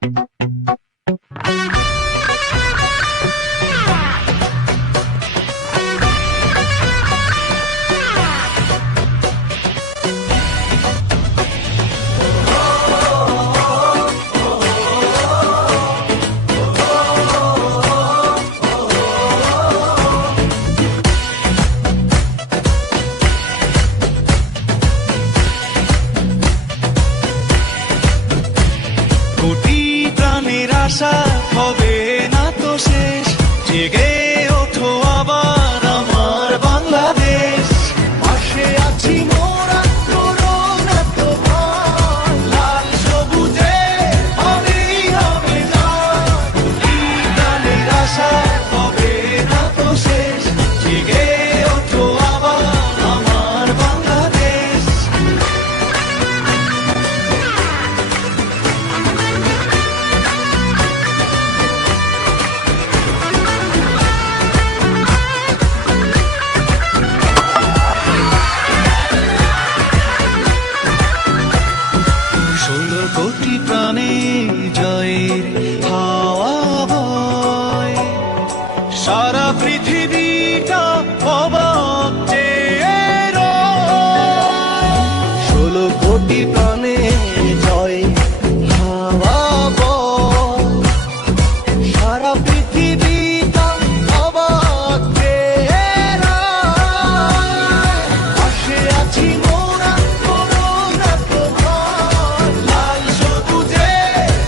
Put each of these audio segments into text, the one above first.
কোটি প্রাণের আশা হবে না তো শেষ, জেগে ওঠো আবার আমার বাংলাদেশ। পাশে আছি মোরা, করো না তো ভয়, লাল সবুজে হবেই হবে জয়। কোটি প্রাণের আশা হবে না তো শেষ, জেগে ওঠো আবার আমার বাংলাদেশ। কোটি প্রাণে জয়ের হাওয়া বয়, সারা পৃথিবীটা অবাক চেয়ে রয়। 16 কোটি প্রাণে জয় হাওয়া বয়, সারা পৃথিবীটা অবাক চেয়ে রয়। পাশে আছি মোরা, করো না তো ভয়, লাল সবুজে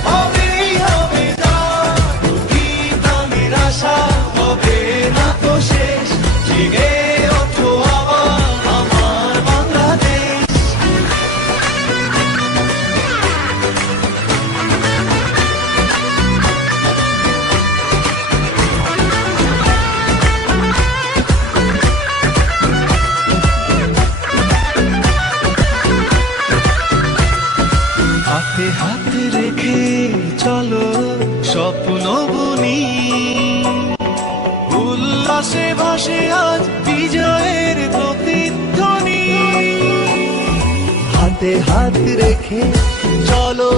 হবেই হবে জয়। কোটি প্রাণের আশা হবে না তো শেষ, জেগে ওঠো আবার আমার বাংলাদেশ। হাতে হাতে রেখে চলো স্বপ্ন বুনি, উল্লাসে ভাসে আজ বিজয়ের প্রতিধ্বনি। হাতে হাত রেখে চলো